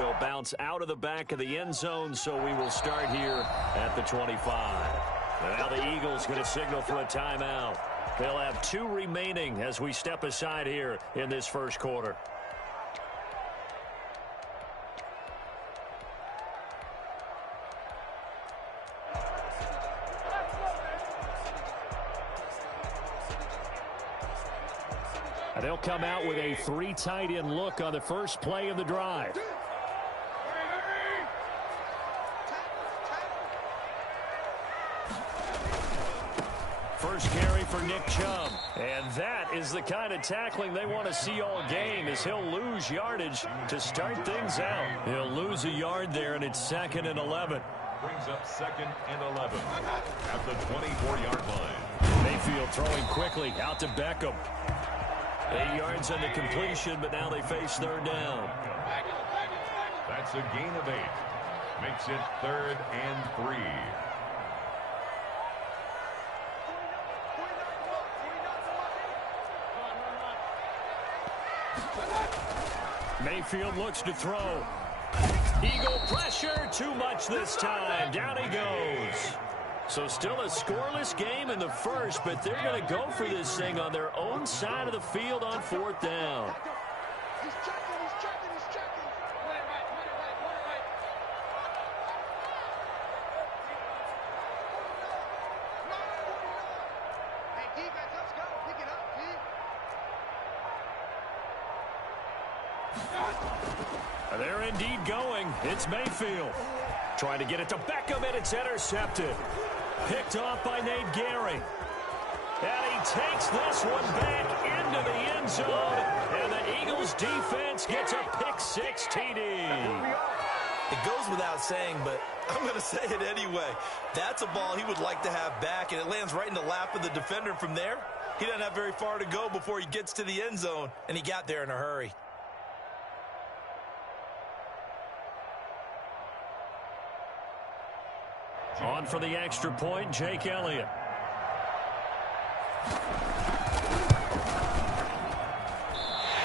will bounce out of the back of the end zone, so we will start here at the 25. And now the Eagles going to signal for a timeout. They'll have 2 remaining as we step aside here in this first quarter. And they'll come out with a 3 tight end look on the first play of the drive. First carry for Nick Chubb. And that is the kind of tackling they want to see all game, as he'll lose yardage to start things out. He'll lose a yard there, and it's 2nd and 11. Brings up 2nd and 11 at the 24-yard line. Mayfield throwing quickly out to Beckham. 8 yards on the completion, but now they face 3rd down. That's a gain of 8. Makes it 3rd and 3. Mayfield looks to throw. Eagle pressure, too much this time. Down he goes. So still a scoreless game in the first, but they're going to go for this thing on their own side of the field on 4th down. He's checking. Hey, defense, let's go. Pick it up, And they're indeed going. It's Mayfield. Trying to get it to Beckham, and it's intercepted. Picked off by Nate Gehring. And he takes this one back into the end zone. And the Eagles defense gets a pick-6 TD. It goes without saying, but I'm going to say it anyway. That's a ball he would like to have back, and it lands right in the lap of the defender from there. He doesn't have very far to go before he gets to the end zone, and he got there in a hurry. On for the extra point, Jake Elliott.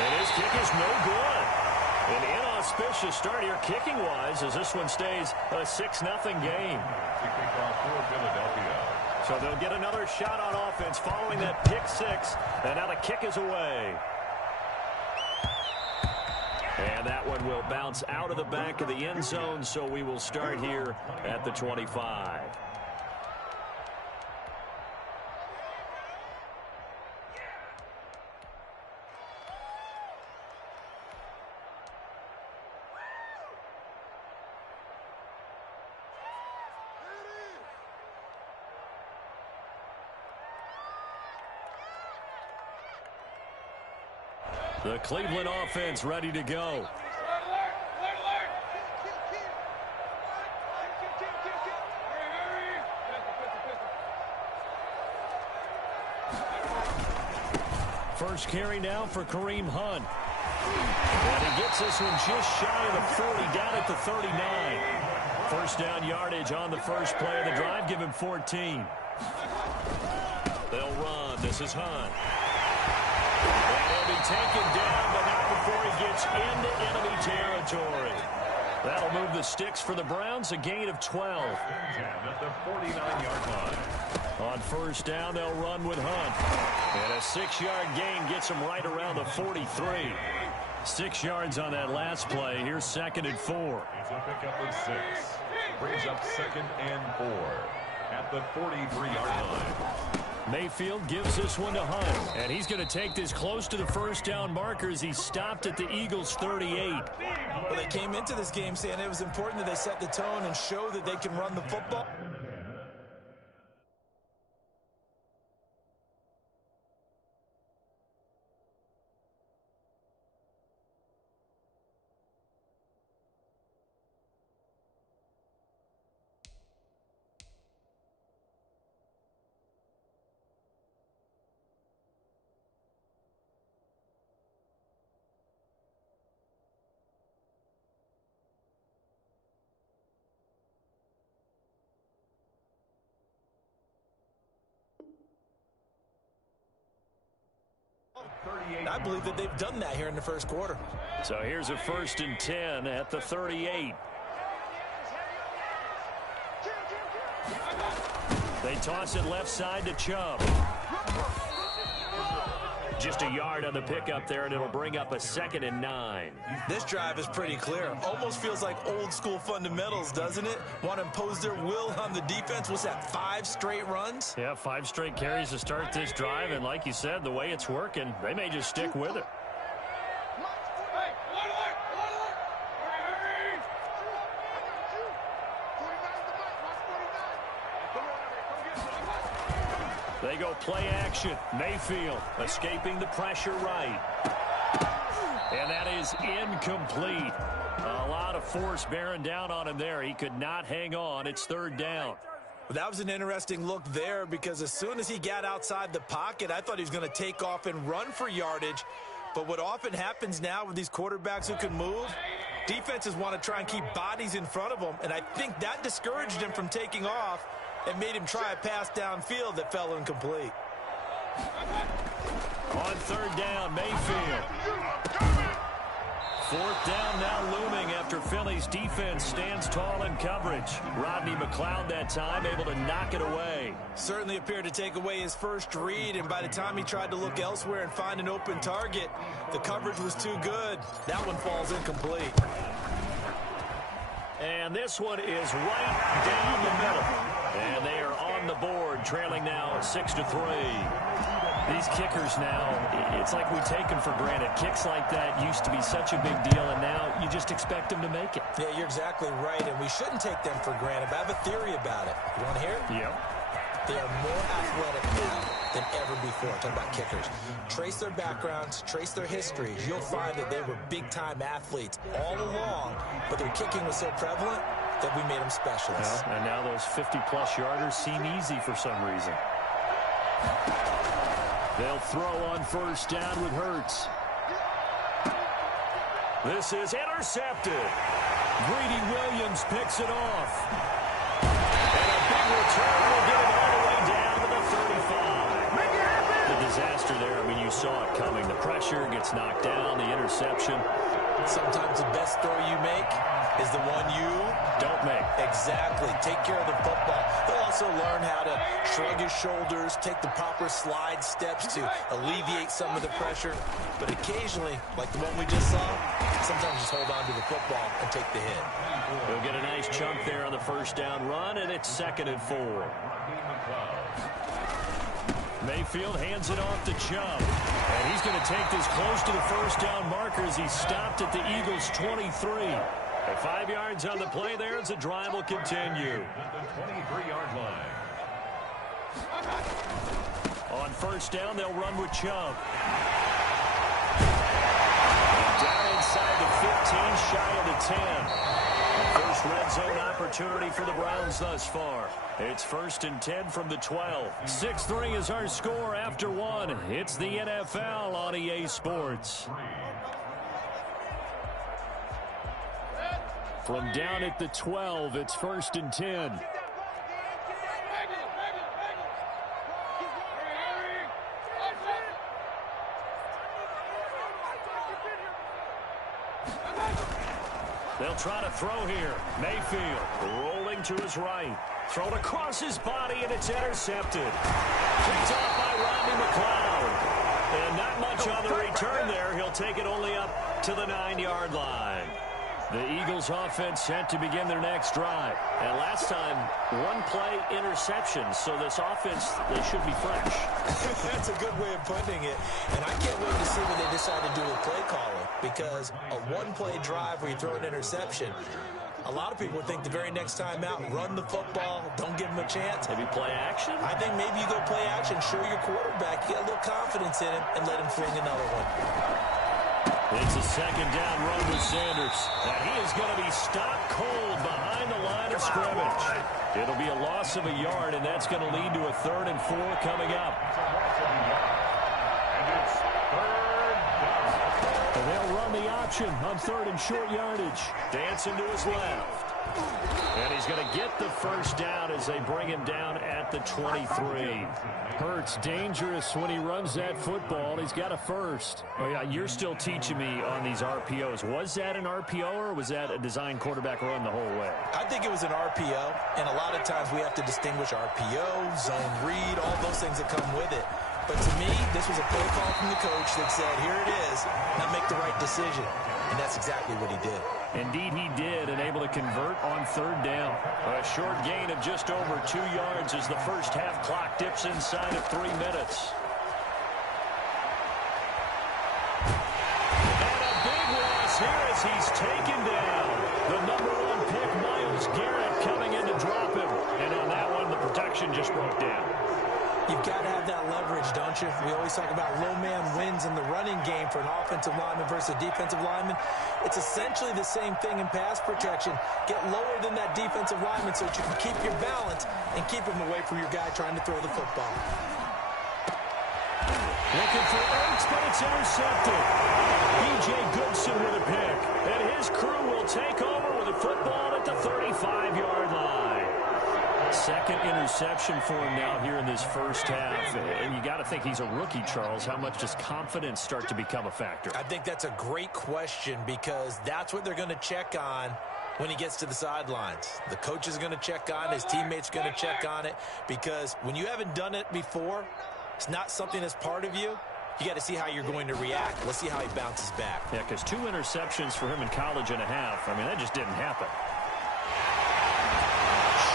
And his kick is no good. An inauspicious start here kicking-wise, as this one stays a 6-0 game. To kick off for Philadelphia. So they'll get another shot on offense following that pick-6. And now the kick is away. And that one will bounce out of the back of the end zone, so we will start here at the 25. The Cleveland offense ready to go. First carry now for Kareem Hunt. And he gets this one just shy of the 40, down at the 39. First down yardage on the first play of the drive. Give him 14. They'll run. This is Hunt. And he'll be taken down, but not before he gets into enemy territory. That'll move the sticks for the Browns, a gain of 12. At the 49-yard line. On first down, they'll run with Hunt. And a 6-yard gain gets him right around the 43. 6 yards on that last play. Here's 2nd and 4. It's a pickup of 6. Brings up 2nd and 4 at the 43-yard line. Mayfield gives this one to Hunt. And he's going to take this close to the first down markers. He stopped at the Eagles' 38. Well, they came into this game saying it was important that they set the tone and show that they can run the football. And I believe that they've done that here in the first quarter. So here's a 1st and 10 at the 38. They toss it left side to Chubb. Just a yard on the pickup there, and it'll bring up a 2nd and 9. This drive is pretty clear. Almost feels like old school fundamentals, doesn't it? Want to impose their will on the defense. What's that, 5 straight runs? Yeah, 5 straight carries to start this drive, and like you said, the way it's working, they may just stick with it. They go play action. Mayfield escaping the pressure right. And that is incomplete. A lot of force bearing down on him there. He could not hang on. It's 3rd down. Well, that was an interesting look there because as soon as he got outside the pocket, I thought he was going to take off and run for yardage. But what often happens now with these quarterbacks who can move, defenses want to try and keep bodies in front of them. And I think that discouraged him from taking off and made him try a pass downfield that fell incomplete. On 3rd down, Mayfield. 4th down now looming after Philly's defense stands tall in coverage. Rodney McLeod that time able to knock it away. Certainly appeared to take away his first read, and by the time he tried to look elsewhere and find an open target, the coverage was too good. That one falls incomplete. And this one is right down the middle. And they are on the board, trailing now 6-3. These kickers now, it's like we take them for granted. Kicks like that used to be such a big deal, and now you just expect them to make it. Yeah, you're exactly right, and we shouldn't take them for granted. But I have a theory about it. You want to hear it? Yep. They are more athletic now than ever before. Talking about kickers. Trace their backgrounds, trace their histories. You'll find that they were big-time athletes all along, but their kicking was so prevalent that we made them specialists. Well, and now those 50-plus yarders seem easy for some reason. They'll throw on 1st down with Hurts. This is intercepted. Greedy Williams picks it off. And a big return will get him all the way down to the 35. The disaster there, I mean, you saw it coming. The pressure gets knocked down, the interception. Sometimes the best throw you make is the one you don't make. Exactly. Take care of the football. They'll also learn how to shrug his shoulders, take the proper slide steps to alleviate some of the pressure. But occasionally, like the one we just saw, sometimes just hold on to the football and take the hit. He'll get a nice chunk there on the 1st down run, and it's 2nd and 4. Mayfield hands it off to Chubb. And he's going to take this close to the 1st down marker as he stopped at the Eagles' 23. At 5 yards on the play there as the drive will continue. At the 23-yard line. On 1st down, they'll run with Chubb. Down inside the 15, shy of the 10. First red zone opportunity for the Browns thus far. It's 1st and 10 from the 12. 6-3 is our score after 1. It's the NFL on EA Sports. From down at the 12, it's 1st and 10. They'll try to throw here. Mayfield rolling to his right. Thrown across his body, and it's intercepted. Picked off by Rodney McLeod. And not much on the return there. He'll take it only up to the 9-yard line. The Eagles offense set to begin their next drive. And last time, 1-play interception. So this offense, they should be fresh. That's a good way of putting it. And I can't wait to see what they decide to do with play calling. Because a 1-play drive where you throw an interception, a lot of people would think the very next time out, run the football, don't give him a chance. Maybe play action? I think maybe you go play action, show your quarterback, you get a little confidence in him, and let him fling another one. It's a 2nd down run with Sanders. And he is going to be stopped cold behind the line of scrimmage. It'll be a loss of a yard, and that's going to lead to a 3rd and 4 coming up. And they'll run the option on 3rd and short yardage. Dancing to his left. And he's going to get the first down as they bring him down at the 23. Hurts dangerous when he runs that football. He's got a first. Oh, yeah, you're still teaching me on these RPOs. Was that an RPO or was that a design quarterback run the whole way? I think it was an RPO, and a lot of times we have to distinguish RPO, zone read, all those things that come with it. But to me, this was a play call from the coach that said, here it is, now make the right decision. And that's exactly what he did. Indeed, he did, and able to convert on third down. A short gain of just over 2 yards as the first half clock dips inside of 3 minutes. And a big loss here as he's taken down. The #1 pick, Myles Garrett, coming in to drop him. And on that one, the protection just broke down. You've got to have that leverage, don't you? We always talk about low man wins in the running game for an offensive lineman versus a defensive lineman. It's essentially the same thing in pass protection. Get lower than that defensive lineman so that you can keep your balance and keep him away from your guy trying to throw the football. Looking for Ertz, but it's intercepted. B.J. Goodson with a pick. And his crew will take over with a football at the 35-yard line. Second interception for him now here in this first half. And you got to think he's a rookie, Charles. How much does confidence start to become a factor? I think that's a great question because that's what they're going to check on when he gets to the sidelines. The coach is going to check on it. His teammates are going to check on it because when you haven't done it before, it's not something that's part of you. You got to see how you're going to react. Let's see how he bounces back. Yeah, because 2 interceptions for him in college and a half. I mean, that just didn't happen.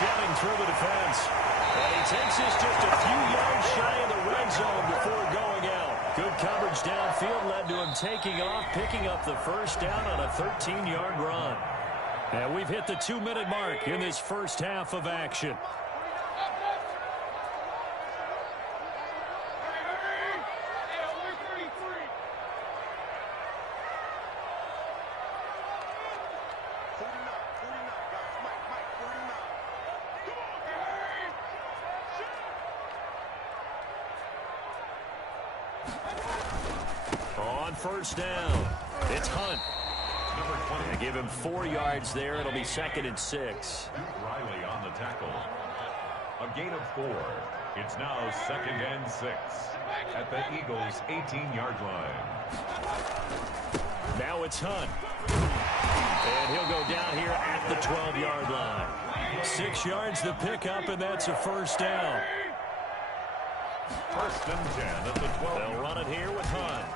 Shelling through the defense. And he takes this just a few yards shy of the red zone before going out. Good coverage downfield led to him taking off, picking up the first down on a 13-yard run. And we've hit the 2-minute mark in this first half of action. On first down, it's Hunt. They give him 4 yards there. It'll be 2nd and 6. Riley on the tackle. A gain of 4. It's now 2nd and 6 at the Eagles' 18-yard line. Now it's Hunt. And he'll go down here at the 12-yard line. 6 yards the pickup, and that's a first down. 1st and 10 at the 12. They'll run it here with Hunt.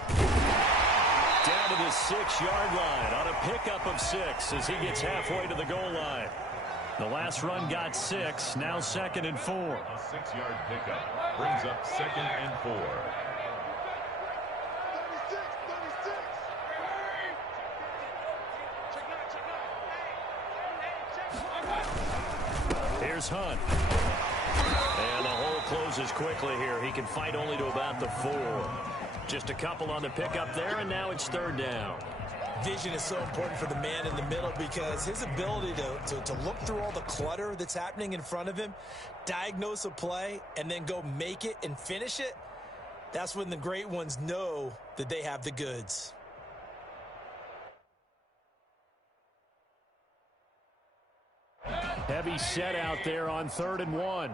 Down to the 6-yard line on a pickup of 6 as he gets halfway to the goal line. The last run got 6, now 2nd and 4. A 6-yard pickup brings up 2nd and 4. 36. Here's Hunt. And the hole closes quickly here. He can fight only to about the 4. Just a couple on the pickup there, and now it's 3rd down. Vision is so important for the man in the middle because his ability to look through all the clutter that's happening in front of him, diagnose a play, and then go make it and finish it, that's when the great ones know that they have the goods. Heavy set out there on 3rd and 1.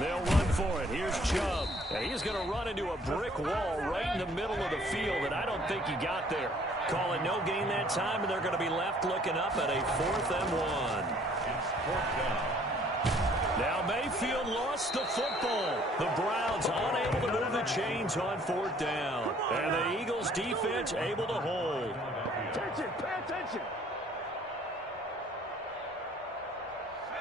They'll run for it. Here's Chubb. And he's going to run into a brick wall right in the middle of the field, and I don't think he got there. Call it no gain that time, and they're going to be left looking up at a 4th and 1. It's 4th down. Now Mayfield lost the football. The Browns unable to move the chains on 4th down. And the Eagles defense able to hold. Attention, pay attention.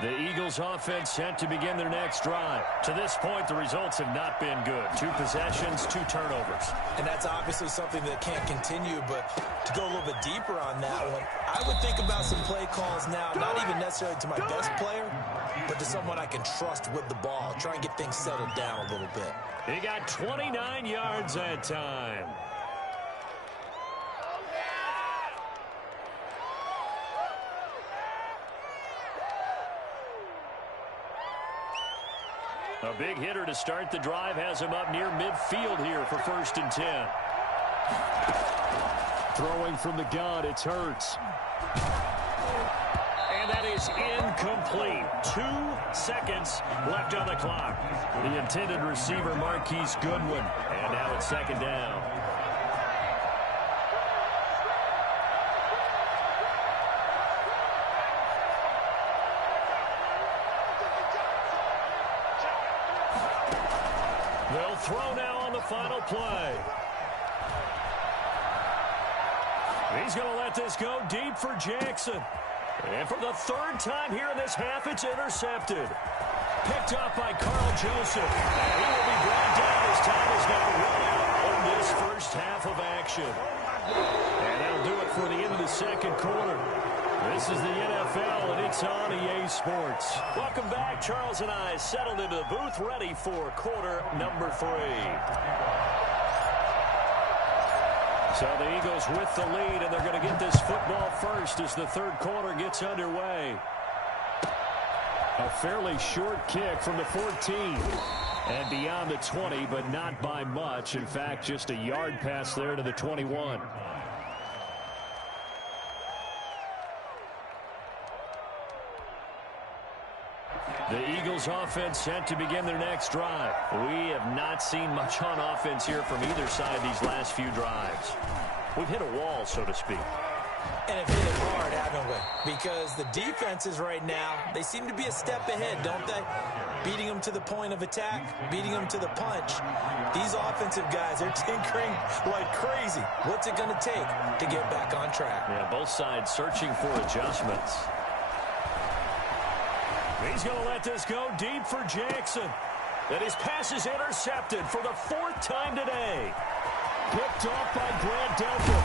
The Eagles offense set to begin their next drive. To this point, the results have not been good. 2 possessions, 2 turnovers. And that's obviously something that can't continue, but to go a little bit deeper on that one, I would think about some play calls now, not even necessarily to my best player, but to someone I can trust with the ball. Try and get things settled down a little bit. He got 29 yards that time. A big hitter to start the drive has him up near midfield here for 1st and 10. Throwing from the gun, it's Hurts. And that is incomplete. 2 seconds left on the clock. The intended receiver, Marquise Goodwin. And now it's second down. They'll throw now on the final play. He's going to let this go deep for Jackson. And for the 3rd time here in this half, it's intercepted. Picked up by Carl Joseph. And he will be brought down as time is now run out on this first half of action. And that'll do it for the end of the second quarter. This is the NFL, and it's on EA Sports. Welcome back. Charles and I settled into the booth, ready for quarter number 3. So the Eagles with the lead, and they're going to get this football first as the third quarter gets underway. A fairly short kick from the 14 and beyond the 20, but not by much. In fact, just a yard pass there to the 21. The Eagles offense set to begin their next drive. We have not seen much on offense here from either side these last few drives. We've hit a wall, so to speak. And have hit it hard, haven't we? Because the defenses right now, they seem to be a step ahead, don't they? Beating them to the point of attack, beating them to the punch. These offensive guys, they're tinkering like crazy. What's it going to take to get back on track? Yeah, both sides searching for adjustments. He's going to let this go deep for Jackson. And his pass is intercepted for the 4th time today. Picked off by Grant Delpit.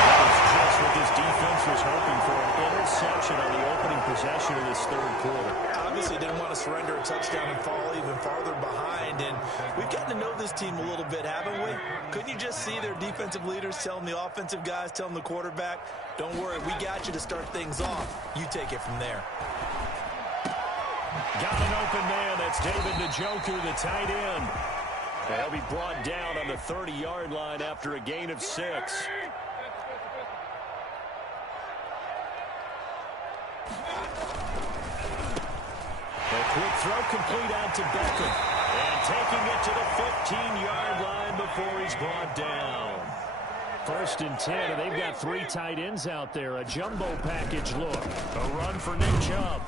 That was just what this defense was hoping for, an interception on the opening possession of this third quarter. Obviously didn't want to surrender a touchdown and fall even farther behind. And we've gotten to know this team a little bit, haven't we? Couldn't you just see their defensive leaders telling the offensive guys, telling the quarterback, don't worry, we got you to start things off. You take it from there. Got an open man. That's David Njoku, the tight end. They'll be brought down on the 30-yard line after a gain of 6. A quick throw complete out to Beckham. And taking it to the 15-yard line before he's brought down. 1st and 10, and they've got 3 tight ends out there. A jumbo package look. A run for Nick Chubb.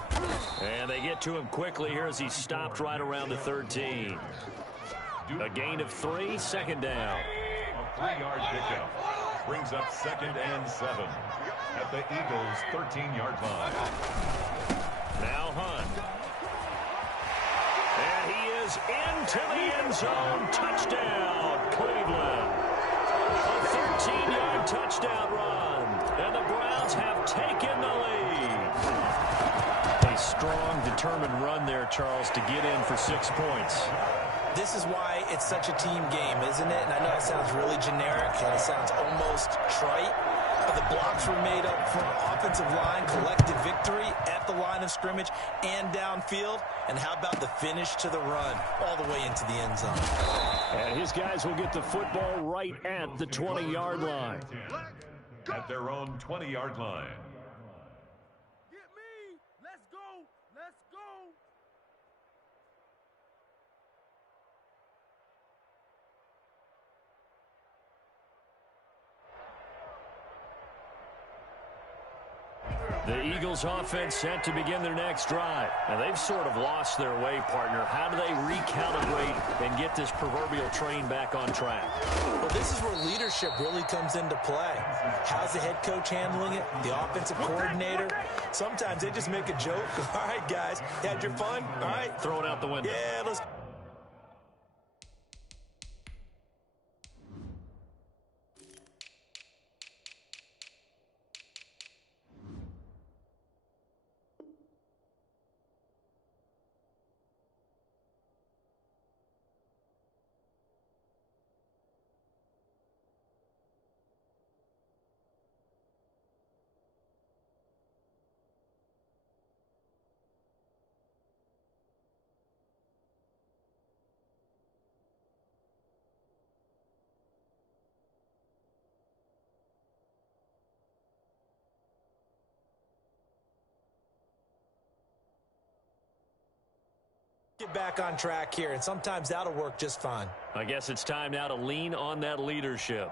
And they get to him quickly here as he stopped right around the 13. A gain of 3, second down. A 3-yard pickup brings up 2nd and 7 at the Eagles' 13-yard line. Now Hunt. And he is into the end zone. Touchdown, Cleveland. A 13-yard touchdown run. And the Browns have taken the lead. A strong, determined run there, Charles, to get in for 6 points. This is why it's such a team game, isn't it? And I know it sounds really generic and it sounds almost trite, but the blocks were made up from offensive line, collective victory at the line of scrimmage and downfield. And how about the finish to the run all the way into the end zone? And his guys will get the football right at the 20-yard line. At their own 20-yard line. Get me! Let's go! Let's go! The Eagles offense set to begin their next drive. Now, they've sort of lost their way, partner. How do they recalibrate and get this proverbial train back on track? Well, this is where leadership really comes into play. How's the head coach handling it? The offensive coordinator? Sometimes they just make a joke. All right, guys, you had your fun? All right. Throw it out the window. Yeah, let's... Get back on track here, and sometimes that'll work just fine. I guess it's time now to lean on that leadership.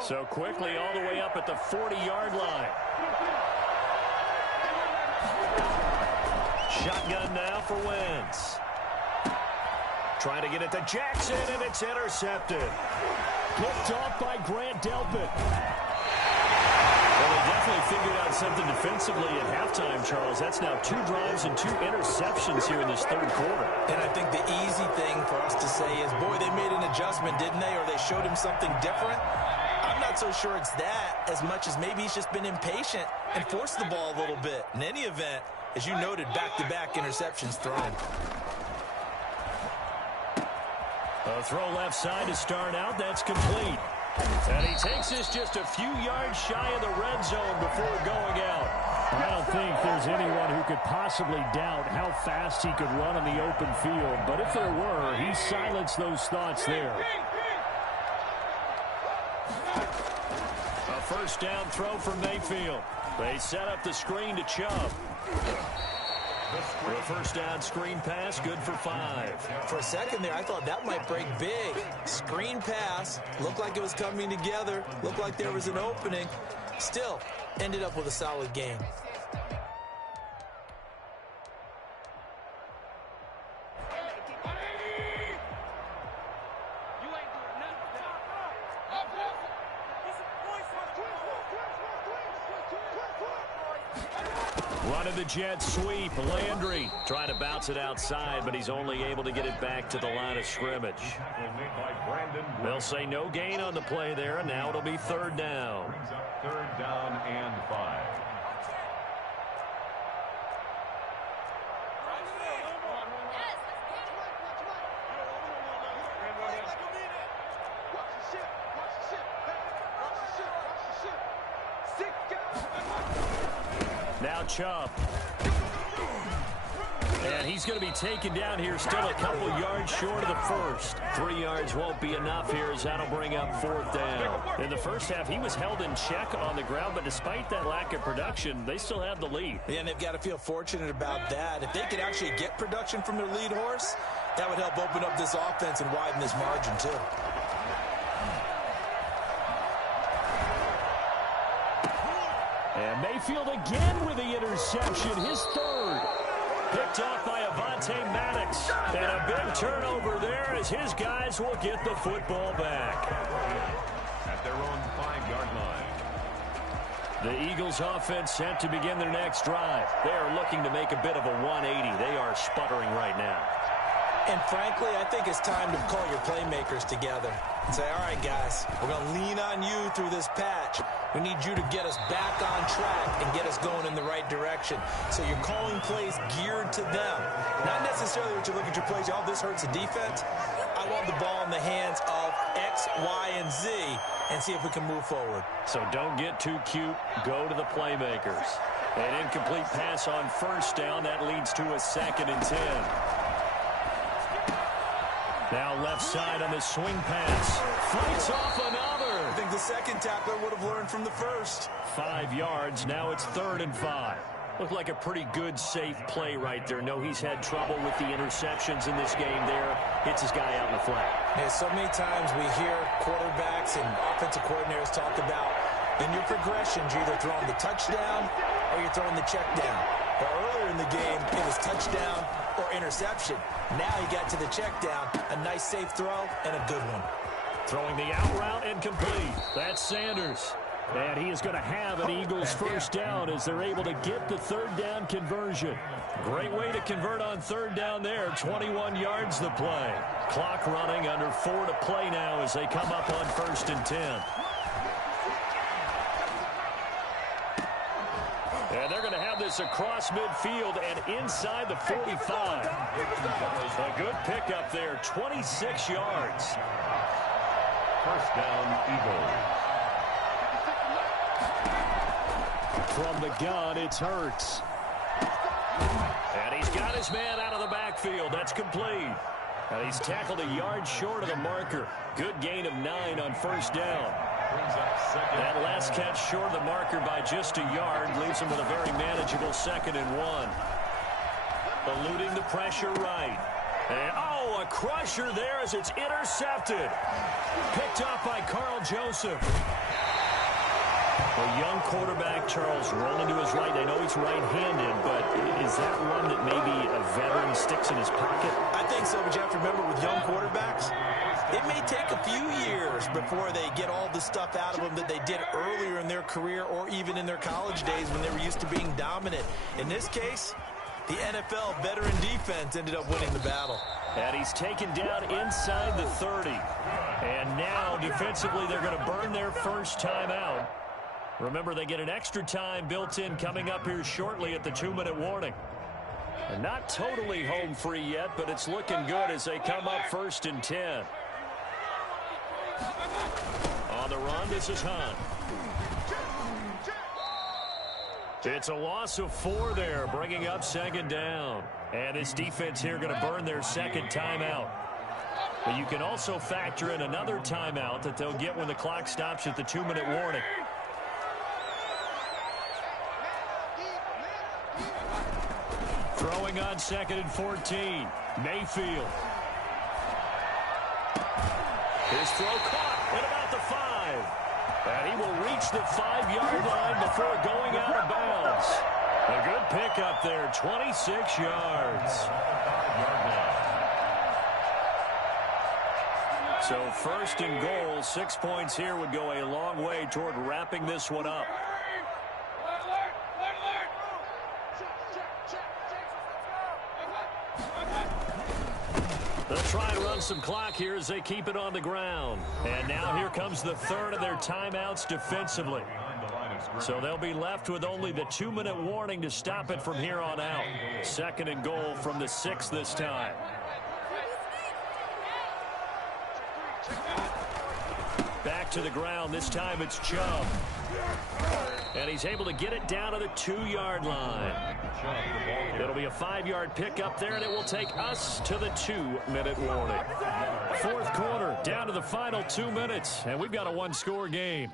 So quickly all the way up at the 40-yard line. Shotgun now for Wentz. Trying to get it to Jackson, and it's intercepted. Picked off by Grant Delpit. Well, they definitely figured out something defensively at halftime, Charles. That's now 2 drives and 2 interceptions here in this third quarter. And I think the easy thing for us to say is, boy, they made an adjustment, didn't they? Or they showed him something different. I'm not so sure it's that as much as maybe he's just been impatient and forced the ball a little bit. In any event, as you noted, back-to-back interceptions thrown. A throw left side to start out. That's complete. And he takes this just a few yards shy of the red zone before going out. I don't think there's anyone who could possibly doubt how fast he could run in the open field. But if there were, he silenced those thoughts there. A first down throw for Mayfield. They set up the screen to Chubb. The first down screen pass, good for 5. For a second there, I thought that might break big. Screen pass, looked like it was coming together, looked like there was an opening. Still, ended up with a solid gain. Running the jet sweep. Landry trying to bounce it outside, but he's only able to get it back to the line of scrimmage. They'll say no gain on the play there, and now it'll be third down. Third down and 5. Now Chubb. And he's going to be taken down here, still a couple yards short of the first. 3 yards won't be enough here, as that'll bring up fourth down. In the first half, he was held in check on the ground, but despite that lack of production, they still have the lead. Yeah, and they've got to feel fortunate about that. If they could actually get production from their lead horse, that would help open up this offense and widen this margin, too. And Mayfield again with the interception, his third. Picked off by Avonte Maddox. And a big turnover there as his guys will get the football back. At their own 5-yard line. The Eagles offense set to begin their next drive. They are looking to make a bit of a 180. They are sputtering right now. And frankly, I think it's time to call your playmakers together and say, all right, guys, we're going to lean on you through this patch. We need you to get us back on track and get us going in the right direction. So you're calling plays geared to them. Not necessarily that you look at your plays, oh, this hurts the defense. I want the ball in the hands of X, Y, and Z and see if we can move forward. So don't get too cute. Go to the playmakers. An incomplete pass on first down. That leads to a 2nd and 10. Now left side on the swing pass. Fights off another. I think the second tackler would have learned from the first. 5 yards. Now it's 3rd and 5. Looked like a pretty good, safe play right there. No, he's had trouble with the interceptions in this game there. Hits his guy out in the flat. Yeah, so many times we hear quarterbacks and offensive coordinators talk about in your progressions, you're either throwing the touchdown or you're throwing the check down. But earlier in the game, it was touchdown or interception. Now he got to the check down. A nice safe throw and a good one. Throwing the out route and complete. That's Sanders. And he is going to have an Eagles first down as they're able to get the 3rd down conversion. Great way to convert on 3rd down there. 21 yards the play. Clock running, under 4 to play now as they come up on 1st and 10. And they're going to have this across midfield and inside the 45. A good pickup there, 26 yards. First down, Eagles. From the gun, it's Hurts. And he's got his man out of the backfield. That's complete. And he's tackled a yard short of the marker. Good gain of 9 on first down. That last catch short of the marker by just a yard leaves him with a very manageable 2nd and 1. Eluding the pressure right. And, oh, a crusher there as it's intercepted. Picked up by Carl Joseph. A young quarterback, Charles, rolling to his right. I know he's right-handed, but is that one that maybe a veteran sticks in his pocket? I think so, but you have to remember with young quarterbacks, it may take a few years before they get all the stuff out of them that they did earlier in their career or even in their college days when they were used to being dominant. In this case, the NFL veteran defense ended up winning the battle. And he's taken down inside the 30. And now, defensively, they're going to burn their first timeout. Remember, they get an extra time built in coming up here shortly at the 2-minute warning. And not totally home free yet, but it's looking good as they come up 1st and 10. On the run, this is Hunt. It's a loss of 4 there, bringing up 2nd down. And this defense here going to burn their 2nd timeout. But you can also factor in another timeout that they'll get when the clock stops at the 2-minute warning. Throwing on 2nd and 14. Mayfield. His throw caught at about the 5. And he will reach the 5-yard line before going out of bounds. A good pickup there, 26 yards. So 1st and goal, 6 points here would go a long way toward wrapping this one up. They'll try and run some clock here as they keep it on the ground. And now here comes the 3rd of their timeouts defensively. So they'll be left with only the 2-minute warning to stop it from here on out. 2nd and goal from the 6 this time. Back to the ground. This time it's Chubb. And he's able to get it down to the 2-yard line. It'll be a 5-yard pickup there, and it will take us to the 2-minute warning. 4th quarter, down to the final 2 minutes, and we've got a 1-score game.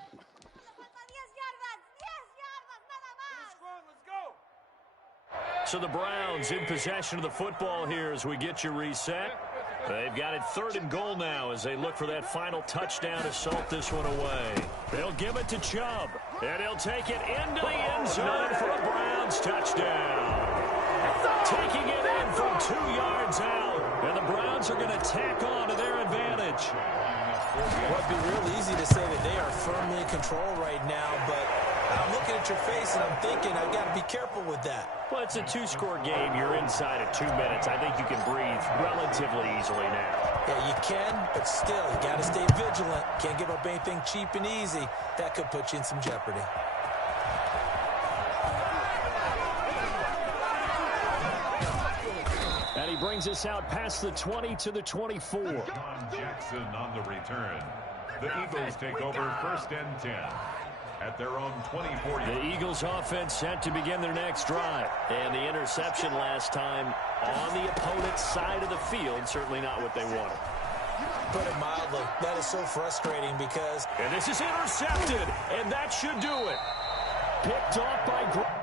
So the Browns in possession of the football here as we get you reset. They've got it 3rd and goal now as they look for that final touchdown to salt this one away. They'll give it to Chubb, and he'll take it into the end zone for a Browns touchdown. Taking it in from 2 yards out, and the Browns are going to tack on to their advantage. Well, it'd be real easy to say that they are firmly in control right now, but I'm looking at your face and I'm thinking I've got to be careful with that. Well, it's a 2-score game. You're inside of 2 minutes. I think you can breathe relatively easily now. Yeah, you can, but still, you got to stay vigilant. Can't give up anything cheap and easy. That could put you in some jeopardy. And he brings us out past the 20 to the 24. John Jackson on the return. The Eagles take over 1st and 10. At their own 24. The Eagles offense set to begin their next drive. And the interception last time on the opponent's side of the field, certainly not what they wanted. Put it mildly, that is so frustrating because... And this is intercepted, and that should do it. Picked off by...